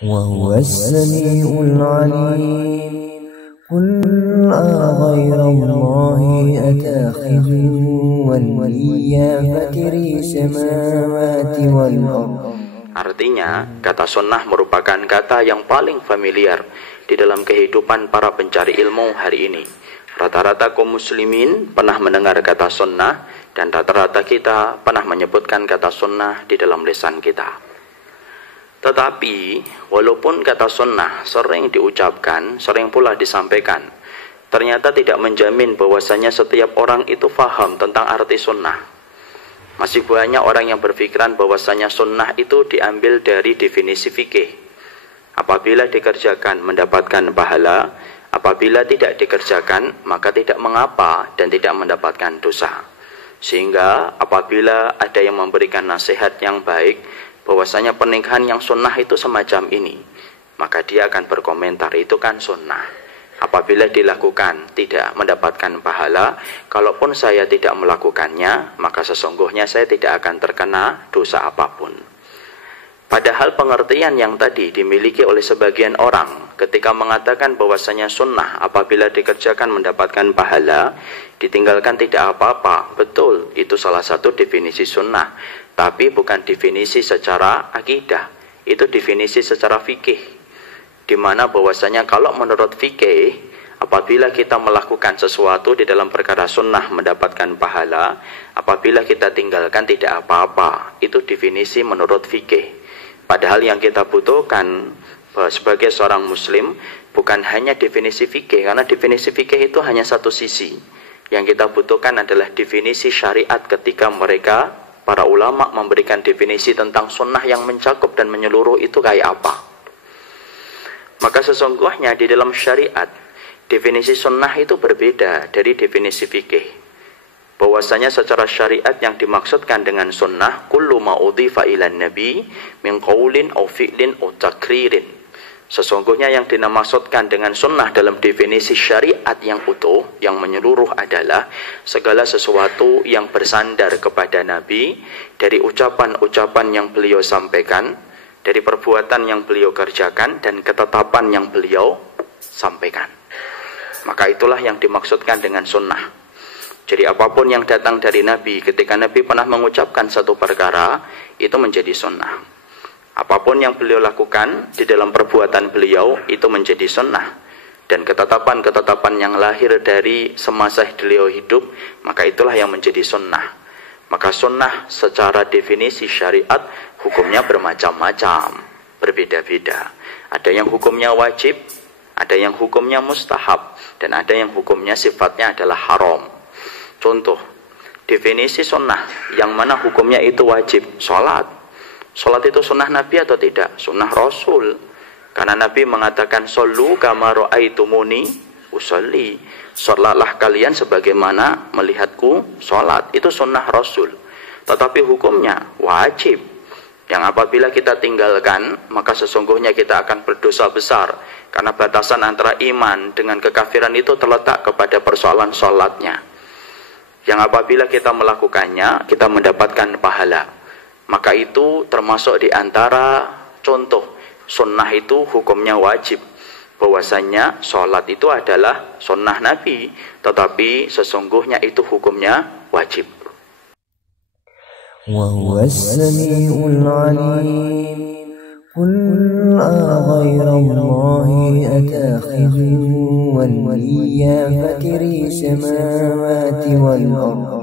وهو السميع العليم قل أغير الله أتخذ وليا فاطر السماوات والأرض. Artinya, kata sunnah merupakan kata yang paling familiar di dalam kehidupan para pencari ilmu hari ini. Rata-rata kaum muslimin pernah mendengar kata sunnah, dan rata-rata kita pernah menyebutkan kata sunnah di dalam lisan kita. Tetapi, walaupun kata sunnah sering diucapkan, sering pula disampaikan, ternyata tidak menjamin bahwasanya setiap orang itu faham tentang arti sunnah. Masih banyak orang yang berpikiran bahwasanya sunnah itu diambil dari definisi fikih. Apabila dikerjakan mendapatkan pahala, apabila tidak dikerjakan maka tidak mengapa dan tidak mendapatkan dosa. Sehingga apabila ada yang memberikan nasihat yang baik bahwasanya pernikahan yang sunnah itu semacam ini, maka dia akan berkomentar, itu kan sunnah. Apabila dilakukan tidak mendapatkan pahala, kalaupun saya tidak melakukannya, maka sesungguhnya saya tidak akan terkena dosa apapun. Padahal pengertian yang tadi dimiliki oleh sebagian orang ketika mengatakan bahwasanya sunnah apabila dikerjakan mendapatkan pahala, ditinggalkan tidak apa-apa. Betul, itu salah satu definisi sunnah, tapi bukan definisi secara akidah, itu definisi secara fikih. Di mana bahwasanya kalau menurut fikih, apabila kita melakukan sesuatu di dalam perkara sunnah mendapatkan pahala, apabila kita tinggalkan tidak apa-apa, itu definisi menurut fikih. Padahal yang kita butuhkan sebagai seorang muslim bukan hanya definisi fikih, karena definisi fikih itu hanya satu sisi. Yang kita butuhkan adalah definisi syariat ketika mereka, para ulama, memberikan definisi tentang sunnah yang mencakup dan menyeluruh itu kayak apa. Maka sesungguhnya di dalam syariat, definisi sunnah itu berbeda dari definisi fikih. Bahwasanya secara syariat yang dimaksudkan dengan sunnah, kullu ma udhifa ilan nabi min qaulin aw fi'lin aw takririn. Sesungguhnya yang dimaksudkan dengan sunnah dalam definisi syariat yang utuh, yang menyeluruh adalah segala sesuatu yang bersandar kepada Nabi, dari ucapan-ucapan yang beliau sampaikan, dari perbuatan yang beliau kerjakan, dan ketetapan yang beliau sampaikan. Maka itulah yang dimaksudkan dengan sunnah. Jadi apapun yang datang dari Nabi, ketika Nabi pernah mengucapkan satu perkara, itu menjadi sunnah. Apapun yang beliau lakukan di dalam perbuatan beliau, itu menjadi sunnah. Dan ketetapan-ketetapan yang lahir dari semasa beliau hidup, maka itulah yang menjadi sunnah. Maka sunnah secara definisi syariat, hukumnya bermacam-macam, berbeda-beda. Ada yang hukumnya wajib, ada yang hukumnya mustahab, dan ada yang hukumnya sifatnya adalah haram. Contoh, definisi sunnah yang mana hukumnya itu wajib, sholat. Sholat itu sunnah Nabi atau tidak? Sunnah Rasul. Karena Nabi mengatakan, "Shollu kama ra'aitumuni usolli." Sholatlah kalian sebagaimana melihatku sholat. Itu sunnah Rasul. Tetapi hukumnya wajib, yang apabila kita tinggalkan, maka sesungguhnya kita akan berdosa besar. Karena batasan antara iman dengan kekafiran itu terletak kepada persoalan sholatnya. Yang apabila kita melakukannya, kita mendapatkan pahala. Maka itu termasuk di antara contoh sunnah itu hukumnya wajib. Bahwasanya sholat itu adalah sunnah Nabi, tetapi sesungguhnya itu hukumnya wajib. وهو السميع العليم قل أغير الله أتخذ وليا فاطر السماوات والأرض